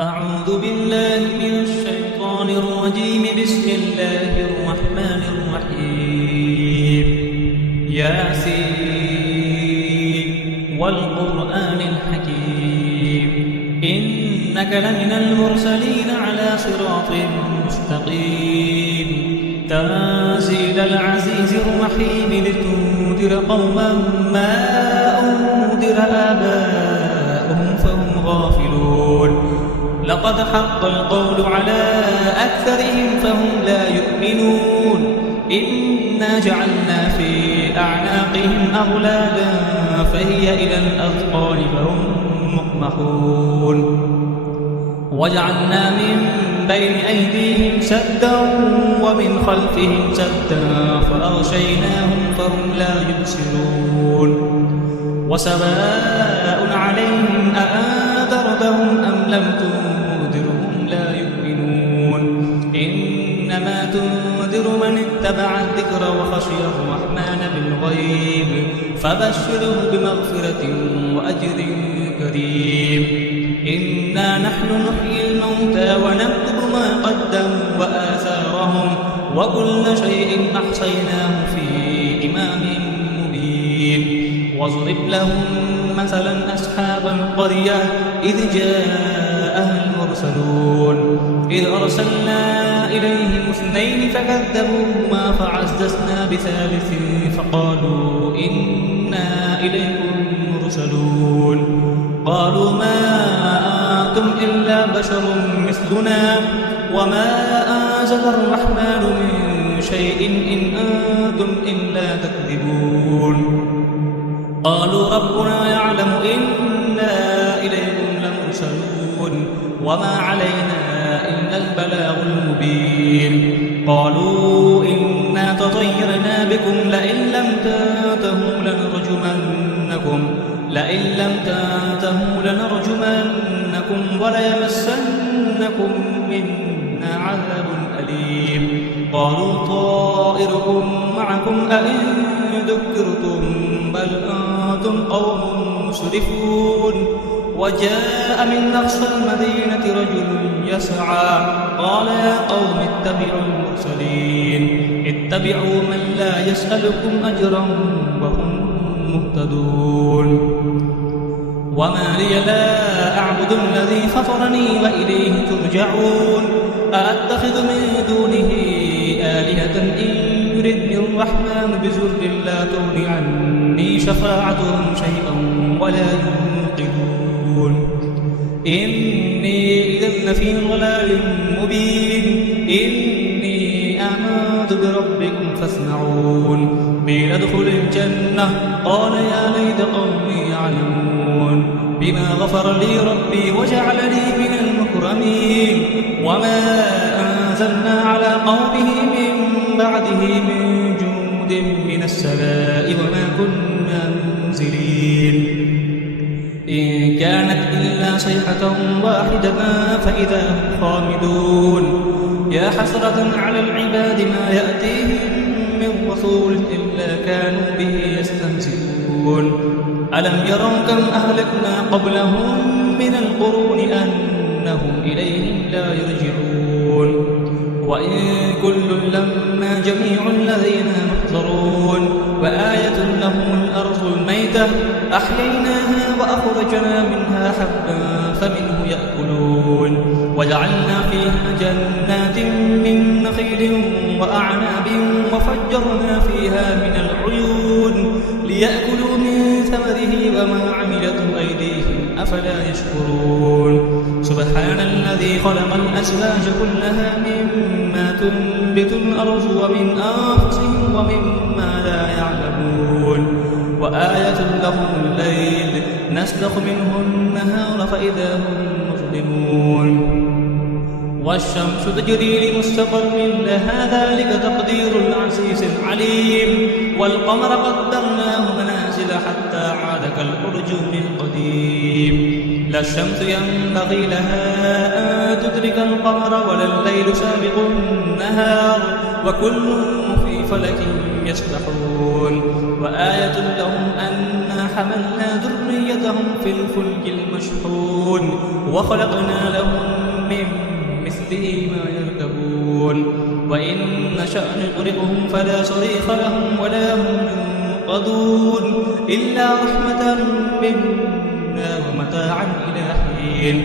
أعوذ بالله من الشيطان الرجيم. بسم الله الرحمن الرحيم. ياسين والقرآن الحكيم إنك لمن المرسلين على صراط مستقيم. تنزيل العزيز الرحيم لتنذر قوما ما أنذر آباؤهم فهم غافلون. لقد حق القول على أكثرهم فهم لا يؤمنون. إنا جعلنا في أعناقهم أغلالا فهي إلى الأذقان فهم مقمحون. وجعلنا من بين أيديهم سدا ومن خلفهم سدا فأغشيناهم فهم لا يبصرون. وسواء عليهم أأنذرتهم أم لم تنذرهم لا يؤمنون. إنما تنذر من اتبع الذكر وخشي الرحمن بالغيب فبشره بمغفرة وأجر كريم. إنا نحن نحيي الموتى ونكتب ما قدموا وآثارهم وكل شيء أحصيناه في إمام مبين. واضرب لهم مثلا أصحاب القرية إذ جاءها المرسلون إذ أرسلنا إليهم اثنين فكذبوهما فعززنا بثالث فقالوا إنا إليكم مرسلون. قالوا ما أنتم إلا بشر مثلنا وما أنزل الرحمن من شيء إن أنتم إلا تكذبون. قالوا ربنا يعلم إنا إليكم لمرسلون وما علينا إلا البلاغ المبين. قالوا إنا تطيرنا بكم لئن لم تنتهوا لنرجمنكم وليمسنكم منا عذاب أليم. قالوا طائركم معكم أئن ذكرتم بل أنتم قوم مسرفون. وجاء من أقصى المدينة رجل يسعى قال يا قوم اتبعوا المرسلين اتبعوا من لا يسألكم أجرا وهم مهتدون. وما لي لا أعبد الذي فطرني وإليه ترجعون. أأتخذ من دونه آلهة إن يردني الرحمن بضر لا تغن عني شفاعتهم شيئا ولا ينقذون. إني إذا لفي ضلال مبين. إني آمنت بربكم فاسمعون. قيل ادخل الجنة قال يا ليت قومي يعلمون بما غفر لي ربي وجعلني من المكرمين. وما أنزلنا على قومه من بعده من جند من السماء وما كنا منزلين. إن كانت إلا صيحة واحدة فإذا هم خامدون. يا حسرة على العباد ما يأتيهم من رسول إلا كانوا به يستهزئون. ألم يروا كم أهلكنا قبلهم من القرون أنهم إليهم لا يرجعون. وإن كل لما جميع لدينا محضرون. وآية لهم الأرض الميتة أحييناها وأخرجنا منها حبا فمنه يأكلون. وجعلنا فيها جنات من نخيل وأعناب وفجرنا فيها من العيون ليأكلوا من ثمره وما عملته أيديهم أفلا يشكرون. سبحان الذي خلق الأزواج كلها مما تنبت الأرض ومن أنفسهم ومما لا يعلمون. وآية لهم الليل نسلخ منه النهار فإذا هم مظلمون. والشمس تجري لمستقر لها ذلك تقدير العزيز العليم. والقمر قدرناه منازل حتى عاد كالأرجون القديم. لا الشمس ينبغي لها أن تدرك القمر ولا الليل سابق النهار وكل في فلك يسبحون. وآية لهم أنا حملنا ذريتهم في الفلك المشحون وخلقنا لهم به ما يركبون وإن نشأ نغرقهم فلا صريخ لهم ولا هم ينقذون إلا رحمة منا ومتاعا إلى حين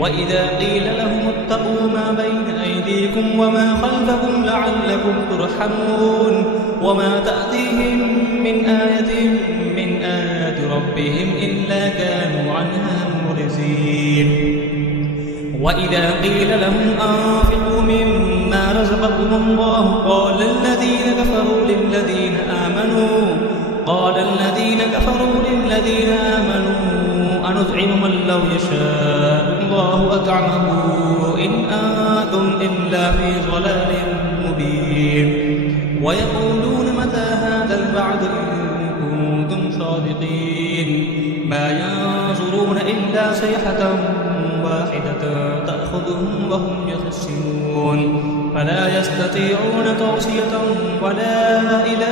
وإذا قيل لهم اتقوا ما بين أيديكم وما خلفكم لعلكم ترحمون وما تأتيهم من آية من آيات ربهم إلا كانوا عنها معرضين وإذا قيل لهم أنفقوا مما رزقكم الله قال الذين كفروا للذين آمنوا أنطعم من لو يشاء الله أطعمه إن أنتم إلا في ضلال مبين ويقولون متى هذا الوعد إن كنتم صادقين ما ينظرون إلا صيحة واحدة تأخذهم وهم يخصمون فلا يستطيعون توصية ولا إلى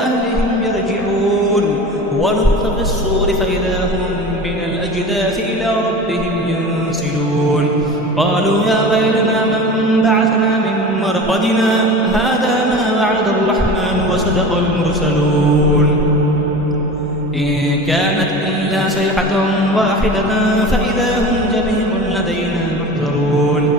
أهلهم يرجعون ونفخ في الصور فإذا هم من الأجداث إلى ربهم ينسلون قالوا يا ويلنا من بعثنا من مرقدنا هذا ما وعد الرحمن وصدق المرسلون إن كانت إلا صيحة واحدة فإذا هم جميع لدينا محضرون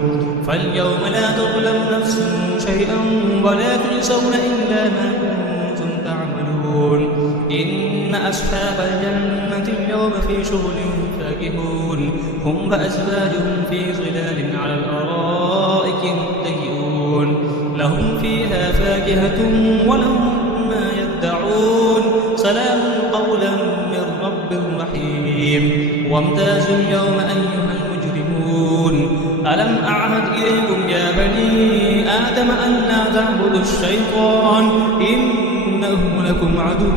فاليوم لا تظلم نفس شيئا ولا تجزون إلا ما كنتم تعملون إن أصحاب الجنة اليوم في شغل فاكهون هم وأزواجهم في ظلال على الأرائك متكئون لهم فيها فاكهة ولهم ما يدعون سلام قولا من رب رحيم وامتازوا اليوم أيها المجرمون ألم أعهد إليكم يا بني آدم أن لا تعبدوا الشيطان إنه لكم عدو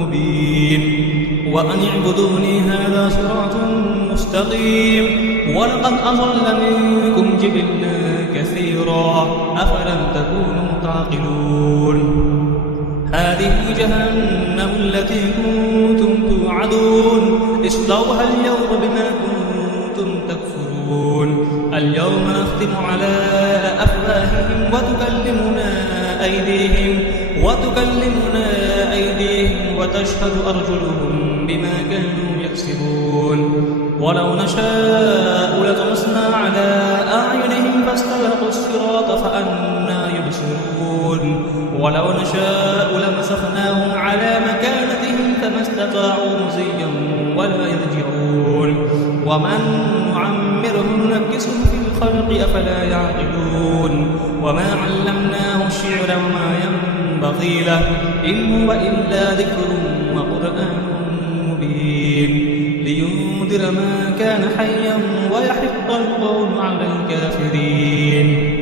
مبين وأن اعبدوني هذا صراط مستقيم ولقد أضل منكم جبلا كثيرا أفلم تكونوا تعقلون هذه جهنم التي كنتم توعدون اصلوها اليوم بما كنتم تكفرون اليوم نختم على أفواههم وتكلمنا أيديهم وتشهد أرجلهم بما كانوا يكسبون ولو نشاء لطمسنا على أعينهم فاستبقوا الصراط فأنى يبصرون ولو نشاء لمسخناهم على مكانتهم فما استطاعوا مزيا ولا يرجعون ومن نعمره ننكسه في الخلق أفلا يعقلون وما علمناه الشعر وما ينبغي له إن هو إلا ذكر وقرآن مبين لينذر ما كان حيا ويحق القول على الكافرين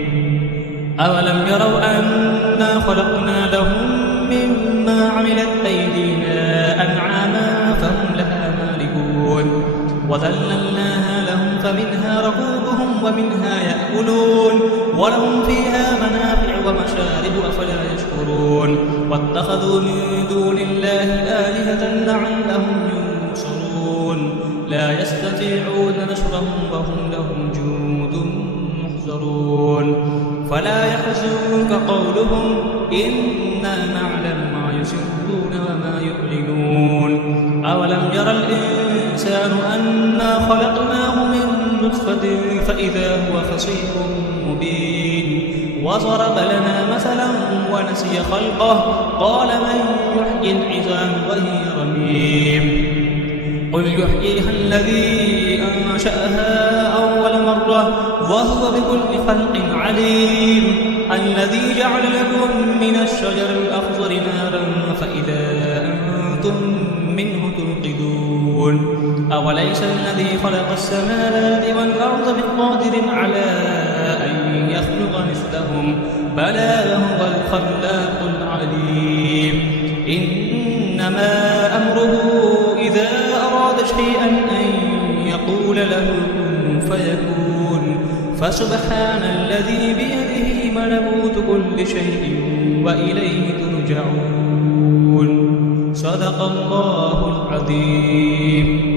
أولم يروا أنا خلقنا لهم مما عملت أيدينا أنعاما فهم لها مالكون وذللناها لهم فمنها ركوبهم ومنها يأكلون ولهم فيها منافع ومشارب أفلا يشكرون واتخذوا من دون الله آلهة لعلهم ينصرون لا يستطيعون نصرهم وهم لهم جند محضرون فلا يحزنك قولهم إنا نعلم ما يسرون وما يعلنون أولم يرى الإنسان أنا خلقناه من نطفة فإذا هو خصيم مبين وضرب لنا مثلا ونسي خلقه قال من يحيي العظام وهي رميم قل يحييها الذي أنشأها أول مرة وهو بكل خلق عليم الذي جعل لكم من الشجر الأخضر نارا فإذا أنتم منه توقدون أوليس الذي خلق السماوات والأرض بقادر على أن يخلق مثلهم بلى هو الخلاق العليم إنما أمره إذا أراد شيئا أن يقول له كن فيكون فسبحان الذي بيده ملكوت كل شيء وإليه ترجعون صدق الله العظيم